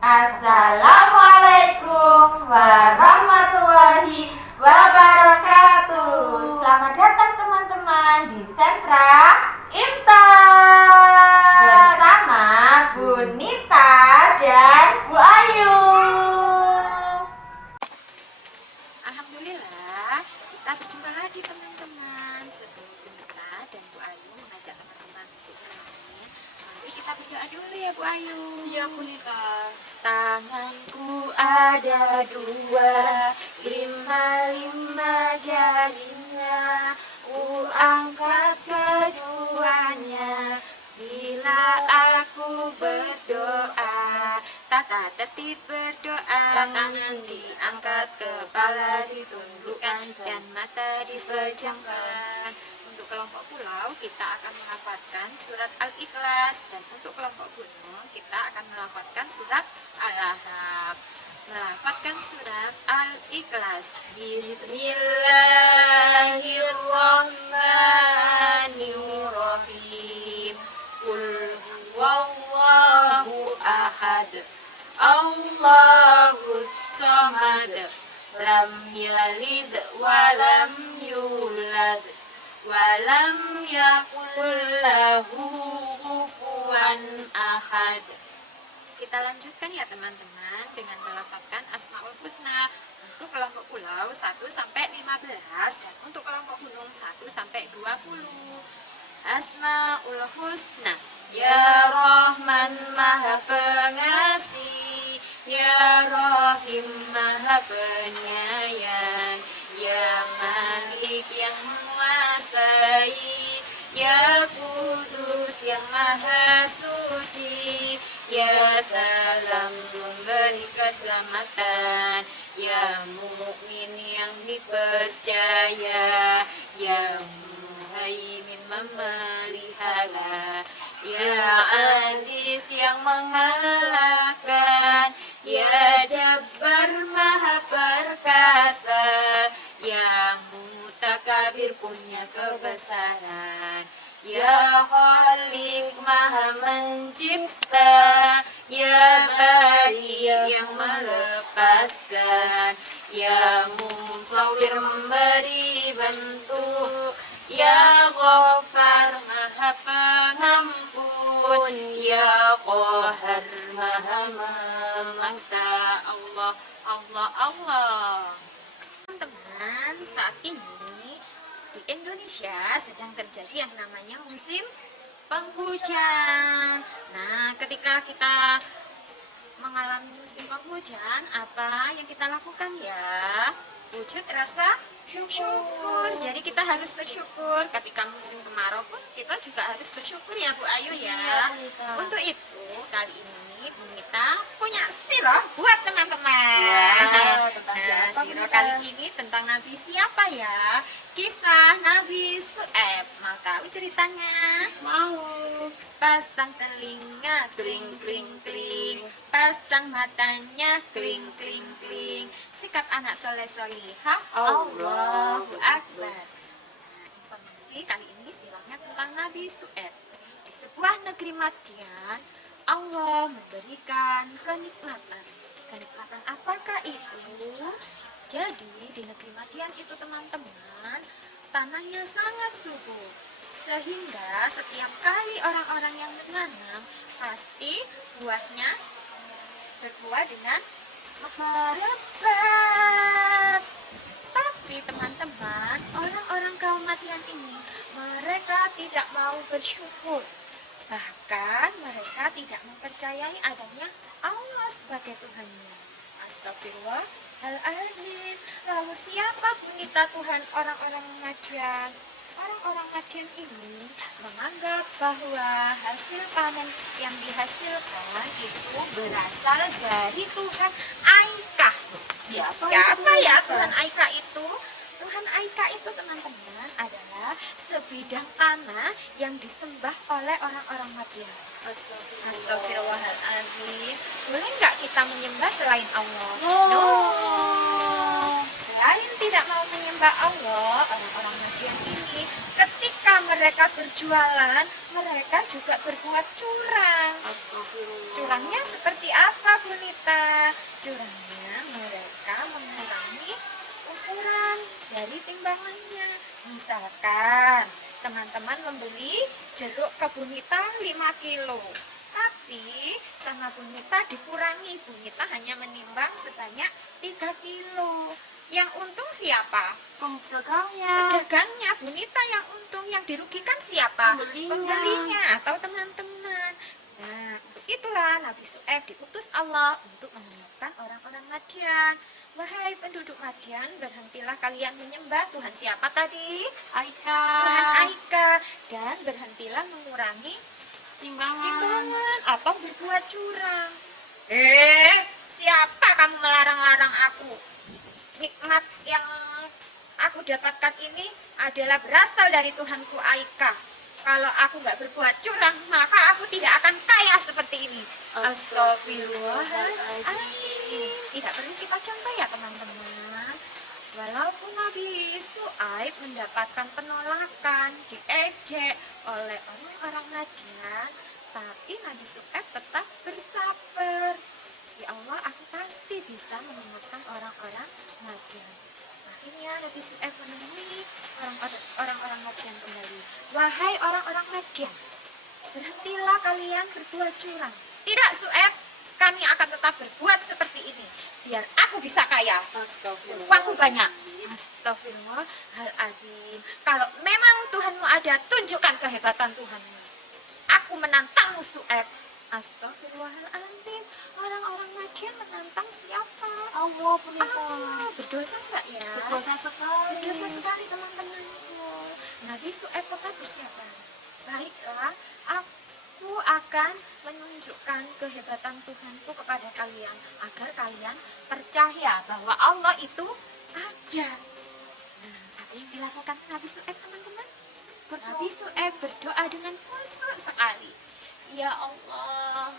Assalamualaikum warahmatullahi wabarakatuh. Selamat datang teman-teman di Sentra Imtan bersama Bu Nita dan Bu Ayu. Alhamdulillah, kita berjumpa lagi teman-teman. Sebelum Bu Nita dan Bu Ayu mengajak teman-teman untuk bermain, mari kita berdoa dulu ya Bu Ayu. Siap Bu Nita. Tanganku ada dua, lima jarinya, ku angkat keduanya bila aku berdoa. Tata tertib berdoa, tangan diangkat, kepala ditundukkan, dan mata dipejamkan. Untuk kelompok pulau kita akan melafalkan surat Al-Ikhlas, dan untuk kelompok gunung kita akan melafalkan surat Al-Ahzab. Melafalkan surat Al-Ikhlas. Bismillahirrahmanirrahim. Qul huwallahu ahad, Allahus samad, lam yalid walam yulad, walam yakul lahu kufuwan ahad. Kita lanjutkan ya teman-teman dengan melafalkan Asmaul Husna untuk kelompok pulau 1 sampai 15 dan untuk kelompok gunung 1 sampai 20. Asmaul Husna, ya Rahman Maha Pengasih, ya Rahim Maha Penyayang, ya Malik yang menguasai, ya Kudus yang Maha Suci, ya Salam memberi keselamatan, ya Mukmin yang dipercaya, ya Muhaimin memelihara, ya Aziz yang mengalahkan, ya Jabbar Maha Perkasa, ya Mutakabir punya kebesaran, ya Khalik Maha Mencipta, ya Bari yang melepaskan, ya Musawwir memberi bentuk, ya Ghaffar Maha Pengampun, ya Qahar Maha memaksa. Allah, Allah, Allah. Teman-teman, saat ini di Indonesia sedang terjadi yang namanya musim penghujan. Nah, ketika kita mengalami musim penghujan, apa yang kita lakukan ya? Wujud rasa syukur. Jadi kita harus bersyukur. Ketika musim kemarau pun kita juga harus bersyukur ya Bu Ayu ya. Untuk itu kali ini Bu Nita punya sirah buat teman-teman. Nah, sirah kali ini tentang Nabi siapa ya? Kisah Nabi Syuaib. Mau tahu ceritanya? Mau. Pasang telinga, kling kling kling. Pasang matanya, kling kling kling. Sikap anak soleh solihah, Allahu Akbar. Nah, informasi kali ini sirahnya tentang Nabi Syuaib. Di sebuah negeri Madian, Allah memberikan kenikmatan. Kenikmatan apakah itu? Jadi di negeri Madian itu teman-teman, tanahnya sangat subur. Sehingga setiap kali orang-orang yang menanam, pasti buahnya berbuah dengan lebat. Tapi teman-teman, orang-orang kaum Madian ini, mereka tidak mau bersyukur. Bahkan mereka tidak mempercayai adanya Allah sebagai Tuhannya. Astagfirullahaladzim. Lalu siapa Bu Nita Tuhan orang-orang Madian? Orang-orang Madian ini menganggap bahwa hasil panen yang dihasilkan itu berasal dari Tuhan Aika. Siapa ya Tuhan Aika itu? Tuhan Aika itu teman-teman adalah sebidang tanah yang disembah oleh orang-orang Madian. Astagfirullahaladzim. Boleh nggak kita menyembah selain Allah? No. Selain tidak mau menyembah Allah, orang-orang Madian ini ketika mereka berjualan, mereka juga berbuat curang. Astagfirullah. Curangnya seperti apa, Bu Nita? Curangnya mereka mengurangi ukuran dari timbangannya. Misalkan teman-teman membeli jeruk ke Bu Nita 5 kilo, tapi sama Bu Nita dikurangi, Bu Nita hanya menimbang sebanyak 3 kilo. Yang untung siapa? Pedagangnya. Pedagangnya. Bu Nita yang untung, yang dirugikan siapa? Pembelinya atau teman-teman. Nah, untuk itulah Nabi Syuaib diutus Allah untuk mengingatkan orang-orang Madian. Wahai penduduk Madian, berhentilah kalian menyembah Tuhan siapa tadi? Aika. Tuhan Aika. Dan berhentilah mengurangi timbangan atau berbuat curang. Siapa kamu melarang-larang aku? Nikmat yang aku dapatkan ini adalah berasal dari Tuhanku Aika. Kalau aku nggak berbuat curang, maka aku tidak akan kaya seperti ini. Astagfirullahaladzim. Tidak perlu kita contoh ya teman-teman. Walaupun Nabi Syuaib mendapatkan penolakan, diejek oleh orang-orang Madian, tapi Nabi Syuaib tetap bersabar. Ya Allah, aku pasti bisa menemukan orang-orang Madian. Akhirnya Nabi Syuaib menemui orang-orang Madian kembali. Wahai orang-orang Madian, berhentilah kalian berbuat curang. Tidak, Syuaib, kami akan tetap berbuat seperti ini biar aku bisa kaya. Astagfirullah. Uangku banyak. Astagfirullahaladzim. Kalau memang Tuhanmu ada, tunjukkan kehebatan Tuhanmu. Aku menantangmu, Syuaib. Astagfirullahaladzim. Orang-orang Madian menantang siapa? Allah, Bu Nita. Allah. Berdosa enggak ya? Berdosa sekali. Berdosa sekali teman-temanku. Nabi Syuaib tetap bersabar. Baiklah, aku akan menunjukkan kehebatan Tuhanku kepada kalian agar kalian percaya bahwa Allah itu ada. Nah, apa yang dilakukan Nabi Syuaib, teman-teman? Nabi Syuaib berdoa dengan khusyuk sekali. Ya Allah,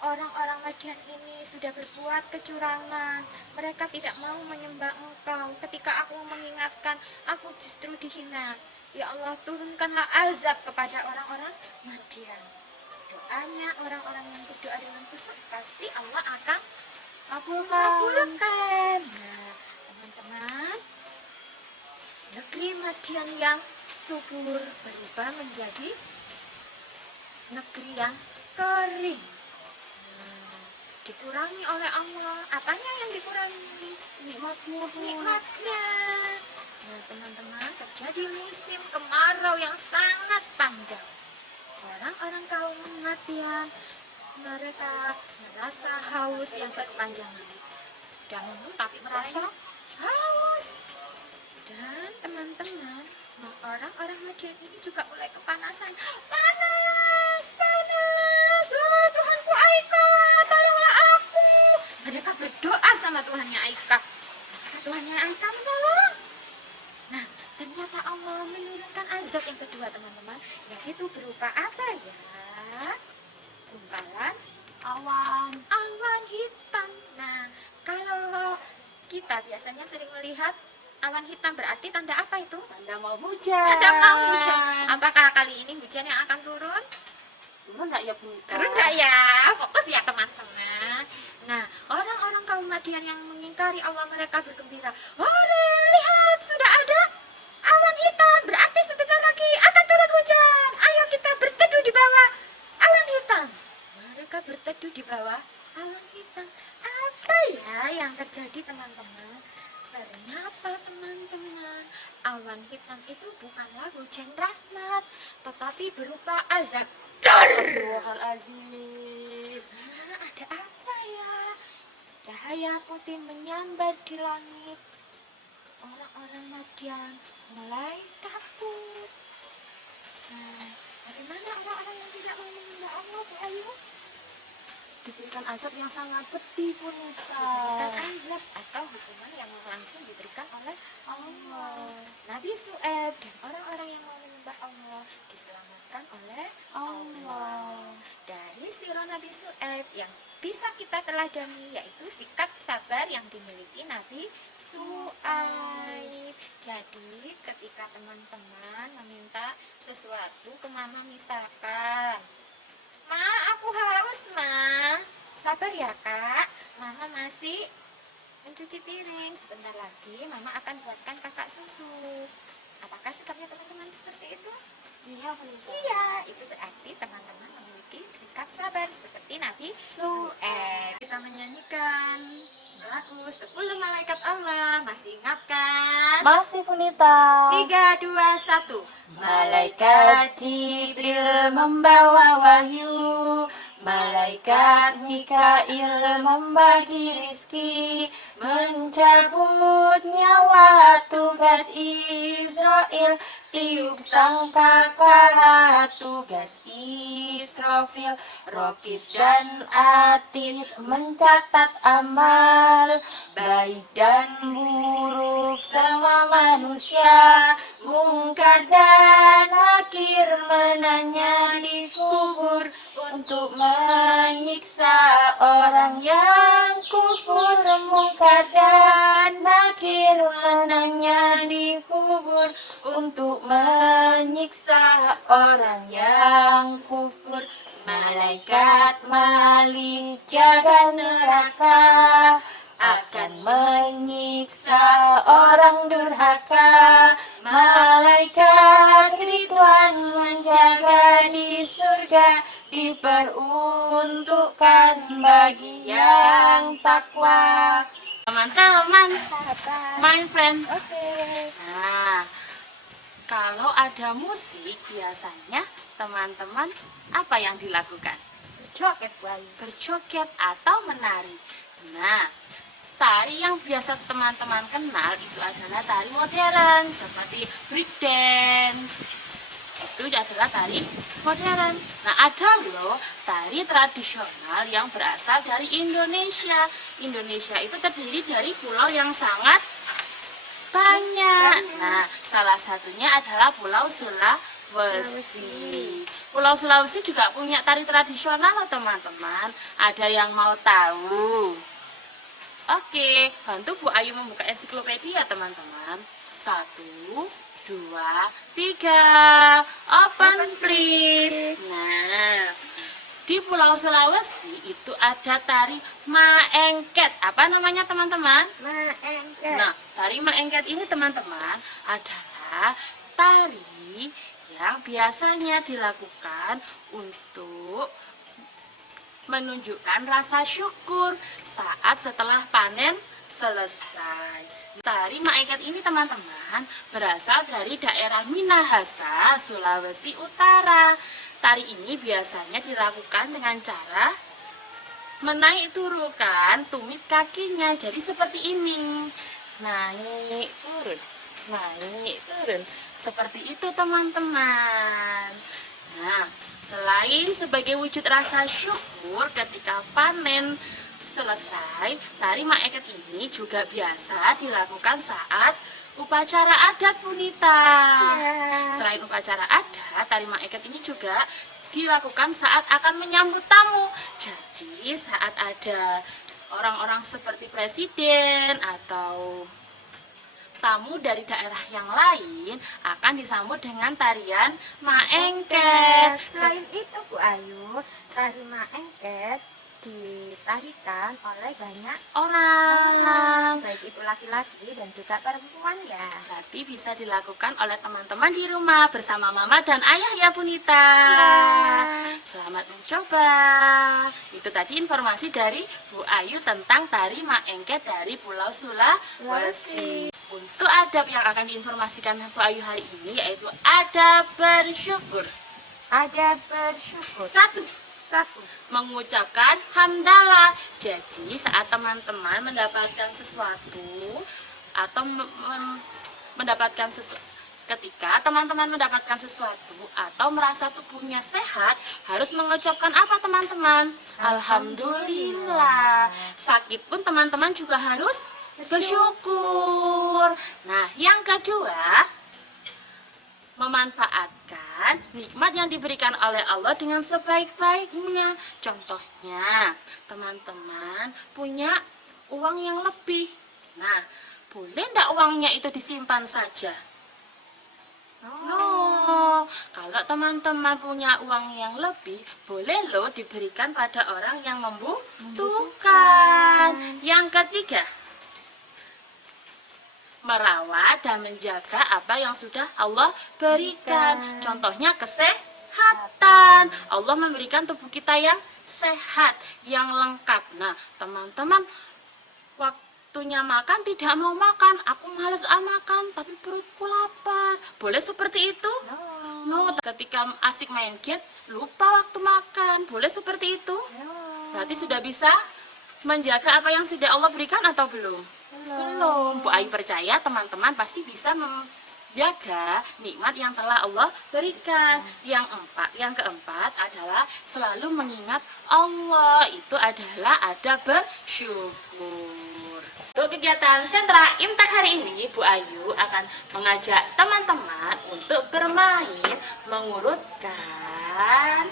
orang-orang Madian ini sudah berbuat kecurangan. Mereka tidak mau menyembah Engkau. Ketika aku mengingatkan, aku justru dihina. Ya Allah, turunkanlah azab kepada orang-orang Madian. Doanya orang-orang yang berdoa dengan khusyuk pasti Allah akan kabulkan. Nah, teman-teman, negeri Madian yang subur berubah menjadi negeri yang kering. Dikurangi oleh Allah. Apanya yang dikurangi? Nikmatnya. Nah, teman-teman, terjadi musim kemarau yang sangat panjang. Orang-orang kaum Madian mereka merasa haus yang berkepanjangan. Sudah minum tapi merasa haus. Dan teman-teman, orang-orang Madian ini juga mulai kepanasan. Panas. Oh, Tuhanku Aika, tolonglah aku. Mereka berdoa sama Tuhannya Aika. Tuhannya Aika menolong. Nah, ternyata Allah menurunkan azab yang kedua, teman-teman, yaitu berupa apa ya? Gumpalan awan hitam. Nah, kalau kita biasanya sering melihat awan hitam, berarti tanda apa itu? Tanda mau hujan. Tanda mau hujan. Apakah kali ini hujan yang akan turun? Turun enggak ya, Bu Nita? Turun nggak ya? Fokus ya teman-teman. Nah, orang-orang kaum Madian yang mengingkari Allah, mereka bergembira. Hore, lihat, sudah ada awan hitam. Berarti sebentar lagi akan turun hujan. Ayo kita berteduh di bawah awan hitam. Mereka berteduh di bawah awan hitam. Apa ya yang terjadi, teman-teman? Ternyata, teman-teman, awan hitam itu bukanlah hujan rahmat, tetapi berupa azab. Astagfirullahaladzim. Nah, ada apa ya? Cahaya putih menyambar di langit. Orang-orang Madian mulai takut. Nah, bagaimana orang-orang yang tidak mau menyembah Allah, Bu Ayu? Diberikan azab yang sangat pedih, Bu Nita. Diberikan azab atau hukuman yang langsung diberikan oleh Allah. Nabi Syuaib dan orang-orang yang mau menyembah Allah diselamatkan oleh Allah. Dari sirah Nabi Syuaib yang bisa kita teladani, yaitu sikap sabar yang dimiliki Nabi Syuaib. Jadi ketika teman-teman meminta sesuatu ke mama, misalkan, "Ma, aku haus, Ma." Sabar ya kak, mama masih mencuci piring. Sebentar lagi mama akan buatkan kakak susu. Apakah sikapnya teman-teman seperti itu? Iya, Punita. Iya, itu berarti teman-teman memiliki sikap sabar seperti Nabi Syuaib. Kita menyanyikan lagu 10 Malaikat Allah. Masih ingat kan? Masih, Punita. 3, 2, 1. Malaikat Jibril membawa wahyu, malaikat Mikail membagi rizki, mencabut nyawa tugas Israel, tiup sangkakala tugas Israfil, Rokib dan Atid mencatat amal, baik dan buruk sama manusia, mungkar dan nakir menanya di kubur, untuk menyiksa orang yang kufur. Mungkar dan nakir menanya di kubur, untuk menyiksa orang yang kufur. Malaikat maling jaga neraka akan menyiksa orang durhaka. Malaikat Ridwan menjaga di surga, diperuntukkan bagi yang takwa. Teman-teman, my friend. Oke. Nah, kalau ada musik biasanya teman-teman apa yang dilakukan? Joget, Bu Ayu. Berjoget atau menari. Nah, tari yang biasa teman-teman kenal itu adalah tari modern seperti break dance. Itu adalah tari modern. Nah, ada loh tari tradisional yang berasal dari Indonesia. Indonesia itu terdiri dari pulau yang sangat banyak. Nah, salah satunya adalah Pulau Sulawesi. Pulau Sulawesi juga punya tari tradisional loh teman-teman. Ada yang mau tahu? Oke, bantu Bu Ayu membuka ensiklopedia teman-teman. 1, 2, 3. Open please. Nah, di Pulau Sulawesi itu ada tari maengket. Apa namanya teman-teman? Maengket. Nah, tari maengket ini teman-teman adalah tari yang biasanya dilakukan untuk menunjukkan rasa syukur saat setelah panen selesai. Tari maengket ini teman-teman berasal dari daerah Minahasa, Sulawesi Utara. Tari ini biasanya dilakukan dengan cara menaik turunkan tumit kakinya. Jadi seperti ini. Naik turun, naik turun. Seperti itu teman-teman. Nah, selain sebagai wujud rasa syukur ketika panen selesai, tari maengket ini juga biasa dilakukan saat upacara adat Punita. Selain upacara adat, tari maengket ini juga dilakukan saat akan menyambut tamu. Jadi saat ada orang-orang seperti presiden atau tamu dari daerah yang lain akan disambut dengan tarian maengket. Selain itu, Bu Ayu, tari maengket ditarikan oleh banyak Orang baik itu laki-laki dan juga perempuan ya. berarti bisa dilakukan oleh teman-teman di rumah bersama mama dan ayah ya Punita. Selamat mencoba. Itu tadi informasi dari Bu Ayu tentang tari maengket dari Pulau Sulawesi. Untuk adab yang akan diinformasikan Bu Ayu hari ini yaitu adab bersyukur. Ada bersyukur. 1. Mengucapkan hamdalah. Jadi saat teman-teman mendapatkan sesuatu atau mendapatkan ketika teman-teman mendapatkan sesuatu atau merasa tubuhnya sehat, harus mengucapkan apa teman-teman? Alhamdulillah. Sakit pun teman-teman juga harus bersyukur. Nah, yang kedua, memanfaatkan nikmat yang diberikan oleh Allah dengan sebaik-baiknya. Contohnya, teman-teman punya uang yang lebih. Nah, boleh enggak uangnya itu disimpan saja? No, kalau teman-teman punya uang yang lebih, boleh loh diberikan pada orang yang membutuhkan. Yang ketiga, merawat dan menjaga apa yang sudah Allah berikan. Contohnya kesehatan. Allah memberikan tubuh kita yang sehat, yang lengkap. Nah, teman-teman waktunya makan tidak mau makan, aku males makan tapi perutku lapar. Boleh seperti itu? No. Ketika asik main game lupa waktu makan. Boleh seperti itu? Berarti sudah bisa menjaga apa yang sudah Allah berikan atau belum? Belum. Bu Ayu percaya teman-teman pasti bisa menjaga nikmat yang telah Allah berikan. Yang keempat adalah selalu mengingat Allah. Itu adalah ada bersyukur. Untuk kegiatan sentra Imtak hari ini, Bu Ayu akan mengajak teman-teman untuk bermain mengurutkan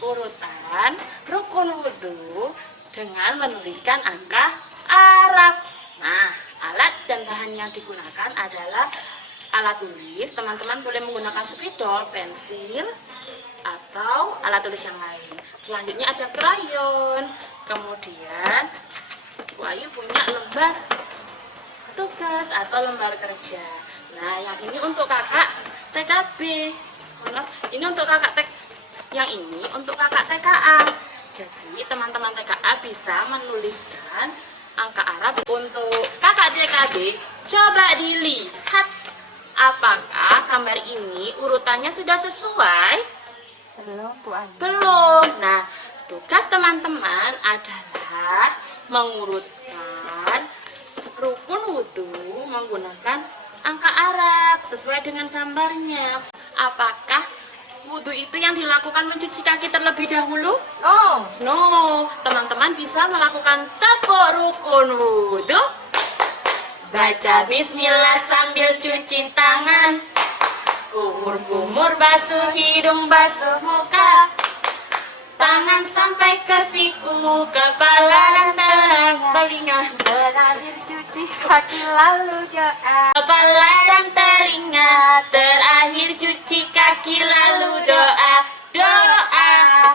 urutan rukun wudhu dengan menuliskan angka Arab. Nah, alat dan bahan yang digunakan adalah alat tulis. Teman-teman boleh menggunakan spidol, pensil, atau alat tulis yang lain. Selanjutnya ada krayon. Kemudian Bu Ayu punya lembar tugas atau lembar kerja. Nah, yang ini untuk kakak TKB. Ini untuk kakak yang ini untuk kakak TKA. Jadi teman-teman TKA bisa menuliskan angka Arab. Untuk kakak TKB, coba dilihat apakah gambar ini urutannya sudah sesuai? Belum, Bu Ayu. Belum. Nah, tugas teman-teman adalah mengurutkan rukun wudhu menggunakan angka Arab sesuai dengan gambarnya. Apakah wudhu itu yang dilakukan mencuci kaki terlebih dahulu? No, teman-teman bisa melakukan tepuk rukun wudhu. Baca bismillah sambil cuci tangan. Kumur-kumur basuh hidung, basuh muka. Tangan sampai ke siku, kepala dan telinga. Terakhir cuci kaki lalu doa. Kepala dan telinga, terakhir cuci kaki lalu doa.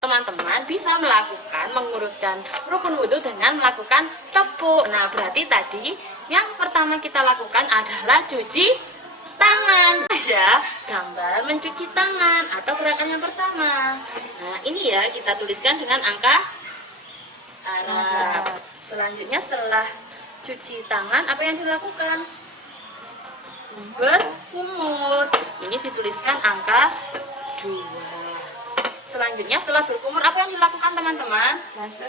Teman-teman bisa melakukan mengurutkan rukun wudhu dengan melakukan tepuk. Nah, berarti tadi yang pertama kita lakukan adalah cuci tangan. Ya, gambar mencuci tangan atau gerakan yang pertama. Nah, ini ya kita tuliskan dengan angka Arab. Selanjutnya setelah cuci tangan apa yang dilakukan? Berkumur. Ini dituliskan angka 2. Selanjutnya setelah berkumur apa yang dilakukan teman-teman?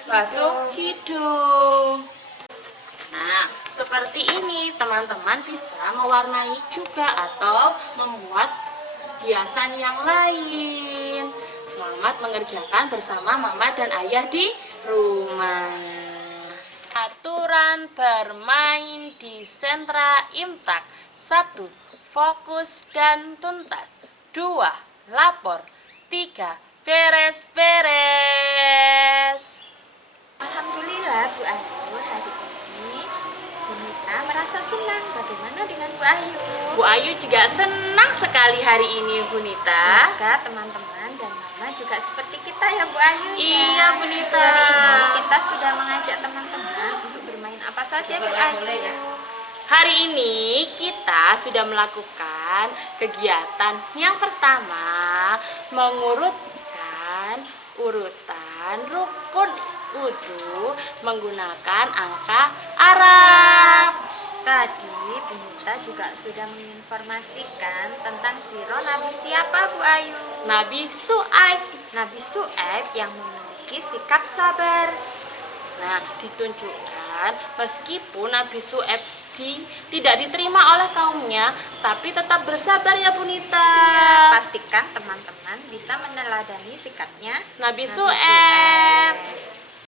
Basuh hidung. Nah, seperti ini teman-teman bisa mewarnai juga atau membuat hiasan yang lain. Selamat mengerjakan bersama mama dan ayah di rumah. Aturan bermain di sentra Imtak. 1. Fokus dan tuntas. 2. Lapor. 3. Beres-beres. Alhamdulillah Bu Ayu, hari ini Bu Nita merasa senang. Bagaimana dengan Bu Ayu? Bu Ayu juga senang sekali hari ini, Bu Nita. Semoga teman-teman dan Mama juga seperti kita ya Bu Ayu. Iya, Bu Nita. Hari ini kita sudah mengajak teman-teman untuk bermain apa saja Bu Ayu. Hari ini kita sudah melakukan kegiatan yang pertama, mengurutkan urutan rukun wudhu menggunakan angka Arab. Tadi Bu Nita juga sudah menginformasikan tentang siro Nabi siapa Bu Ayu? Nabi Su'aib. Nabi Su'aib yang memiliki sikap sabar. Nah, ditunjukkan meskipun Nabi Su'aib tidak diterima oleh kaumnya, tapi tetap bersabar ya Bu Nita. Pastikan teman-teman bisa meneladani sikapnya Nabi Su'aib.